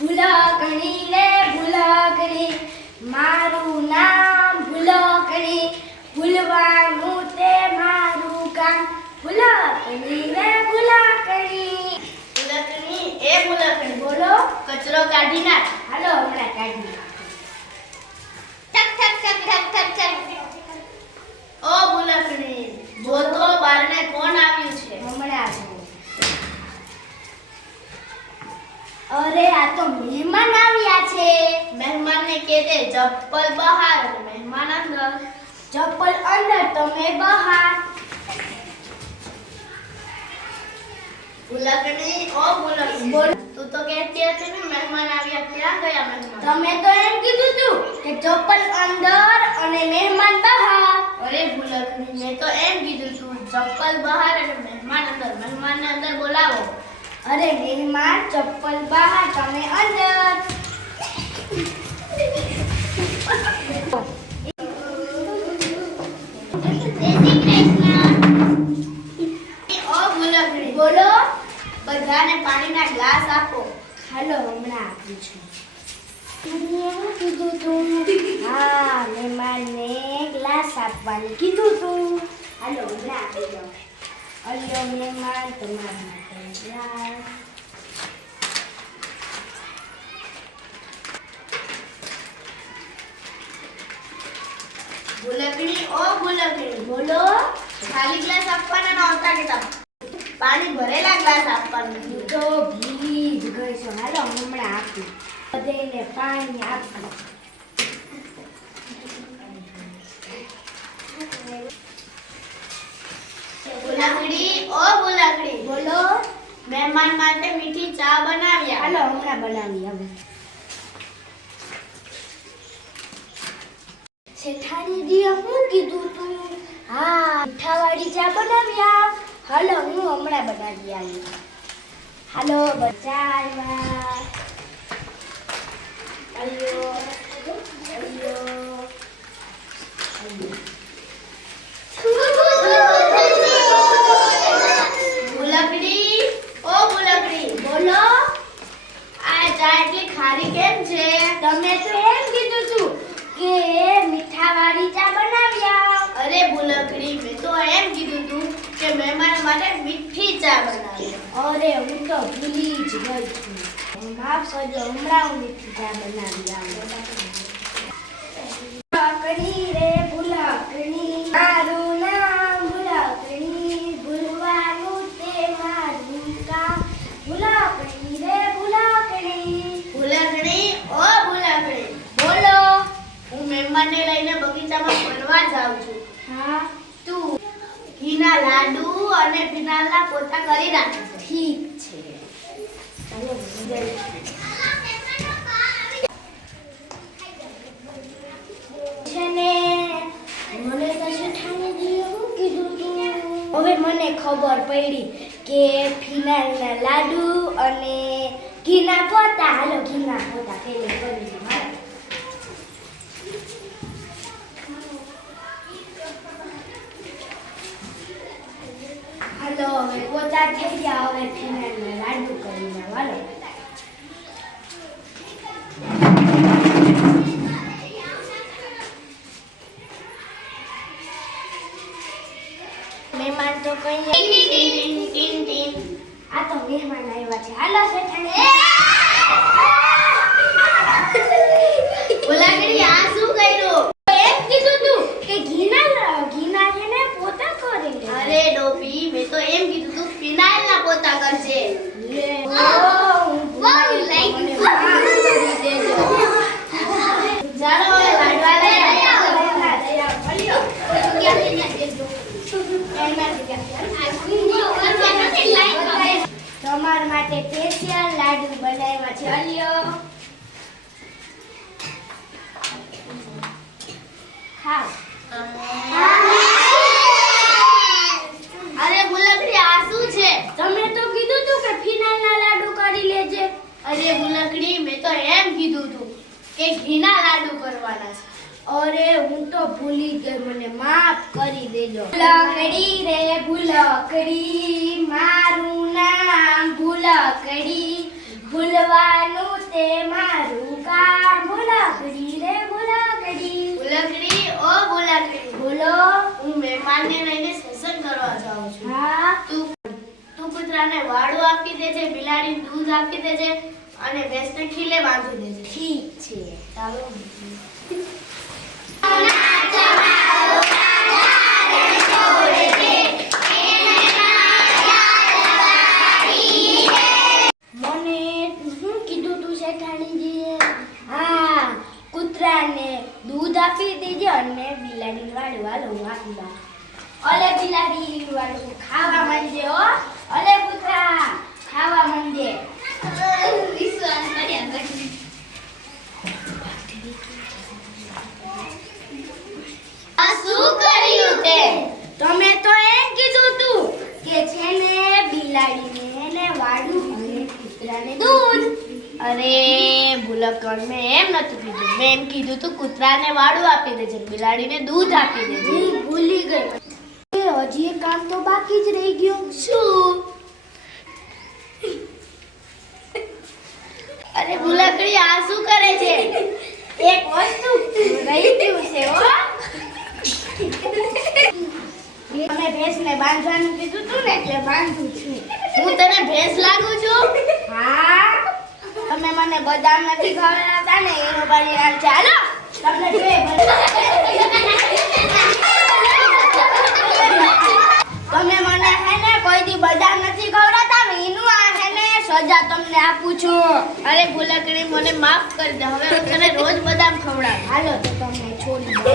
ભૂલકણી રે ભૂલકણી, મારું નામ ભૂલકણી, ભૂલવાનું તે મારું કામ, ભૂલકણી રે ભૂલકણી. ભૂલકણી એ ભૂલકણી, બોલો. કચરો કાઢી નાખ. હાલો હમણાં કાઢી નાખો. ઠક ઠક ઠક ઠક ઠક ઠક. ઓ ભૂલકણી, જો તો બારણે કોણ આવ્યું છે? હમણાં જો. અરે આ તો મહેમાન આવ્યા છે. મહેમાનને કહે દે ચપ્પલ બહાર અને મહેમાન અંદર. ચપ્પલ અંદર તમે બહાર. ભૂલકણી ઓ ભૂલકણી, બોલ. તું તો કહેતી હતી ને મહેમાન આવ્યા, ક્યાં ગયા મહેમાન? તમે તો એમ કીધું તું કે ચપ્પલ અંદર અને મહેમાન બહાર. અરે ભૂલકણી, મેં તો એમ કીધું તું ચપ્પલ બહાર અને મહેમાન અંદર. મહેમાનને અંદર બોલાવો. અરે મહેમાન ચપ્પલ બહાર તમે અંદર. ઓ ભૂલકણી, બોલો. બધાને પાણીના ગ્લાસ આપો. હાલો હમણાં આપું છું. તમે એવું કીધું તું? હા મહેમાનને ગ્લાસ આપવાનું કીધું તું. હાલો હમણાં આપી દો. અલ્યો મહેમાન તમારા માટે ગ્લાસ. ભૂલકણી ઓ ભૂલકણી, બોલો. ખાલી ગ્લાસ આપવાના નહોતા કીધા, પાણી ભરેલા ગ્લાસ આપવાના. હું તો ભૂલી જ ગઈ છું. હાલો હમણાં આપું. બધાને પાણી આપું. ભૂલકણી ઓ ભૂલકણી, બોલો. મહેમાન માટે મીઠી ચા બનાવ્યા. હાલો હમણાં બનાવી હવે. શેઠાણીજીએ શું કીધું તું? હા મીઠાવાળી ચા બનાવ્યા. હાલો હું હમણાં બનાવી આવી. હાલો બચા આવ્યા. અલ્યો અલ્યો ભૂલકણી ઓ ભૂલકણી, બોલો. આ ચા એટલી ખારી કેમ છે? તમે તો એમ કીધું તું કે મીઠાવાળી ચા બનાવ્યા. અરે ભૂલકણી, મેં તો એમ કીધું તું કે મહેમાન માટે મીઠી ચા બનાવી. અરે હું તો ભૂલી જ ગઈ છું. માફ કરજો, હમણાં હું મીઠી ચા બનાવી આવું. ભૂલકણી રે ભૂલકણી, મારું નામ ભૂલકણી, ભૂલવાનું તે મારું કામ, ભૂલકણી રે ભૂલકણી. ભૂલકણી ઓ ભૂલકણી, બોલો. હું મહેમાનને લઈને બગીચામાં ફરવા જાઉં છું. હા તું ઘીના લાડુ અને ફિનાલના પોતા કરી રાખજે. ઠીક છે. ચાલો છે ને મને તો શેઠાણીજીએ શું કીધું તું? હવે મને ખબર પડી કે ફિનાલના લાડુ અને ઘીના પોતા. હાલો ઘીના પોતા પેલે કરી દો. હાલો હવે પોતા થઈ ગયા. હવે ફિનાલના લાડુ કરીને હાલો. મહેમાન તો કઈ આ તો મહેમાન આવ્યા છે. હાલો શેઠાણી. ભૂલકણી, આ શું કર્યું? એમ કીધું તું કે ઘીના છે ને પોતા કરી લે. અરે ડોપી, મેં તો એમ કીધું તું ફિનાઇલના પોતા કરજે. લે હું ભૂલી ગઈ. મને માફ કરી દેજો. ચાલો હવે લાડવા લઈ આવો. તમારા માટે સ્પેશિયલ લાડુ બનાવ્યા છે. અલ્યો ખાઓ. અરે ભૂલકણી, આ શું છે? તમે તો કીધું તું કે ફિનાલના લાડુ કરી લેજે. અરે ભૂલકણી, મેં તો એમ કીધું તું કે ઘીના લાડુ કરવાના છે. અરે હું તો ભૂલી ગઈ. મને માફ કરી દેજો. ભૂલકડી રે ભૂલકડી, મારું નામ ભૂલકડી, ભૂલવાનું તે મારું કામ ભૂલાકડી રે ભૂલાકડી. ભૂલકડી ઓ ભૂલકડી, બોલો. હું મહેમાનને લઈને સત્સંગ કરવા જાઉં છું. હા. તું કૂતરાને વાડું આપી દેજે, બિલાડીને દૂધ આપી દેજે અને ભેંસને ખીલે બાંધી દેજે. ઠીક છે. ચાલો. મને શું કીધું તું શેઠાણીજીએ? હા, કૂતરાને દૂધ આપી દેજે અને બિલાડીને વાળું હાલો હું આપી દઉં. અલે બિલાડી વાળું ખાવા માંડજે હો. અલે કૂતરા ખાવા માંડજે. વિશ્વાસ કર્યા પછી. આ શું કર્યું તે? તમે તો એમ કીધું તું કે છે ને બિલાડીને ને વાળું અને કૂતરાને દૂધ. અરે ભૂલકણ, મેં એમ નતું કીધું. મેં એમ કીધું તું કૂતરાને વાડું આપી દેજે, બિલાડીને દૂધ આપી દેજે. ભૂલી ગઈ. હજી એક કામ તો બાકી જ રહી ગયું. શું? અરે ભૂલકડી, આ શું કરે છે? એક વસ્તુ રહી ગયું છે હો. તમે ભેંસને બાંધવાનું કીધું તું ને એટલે બાંધું છું. હું તને ભેંસ લાગુ છું? હા, તમે મને બદામ નથી ખવડાવતા ને એનો પરિણામ છે. હાલો તમને જોઈએ તમે મને હે ને કોઈ દી બદામ નથી ખવડાવતા ને એનું આ હે ને સજા તમને આપું છું. અરે ભૂલકડી, મને માફ કરી દે. હવે હું તને રોજ બદામ ખવડાવું. હાલો તો તમને છોડી દઉં.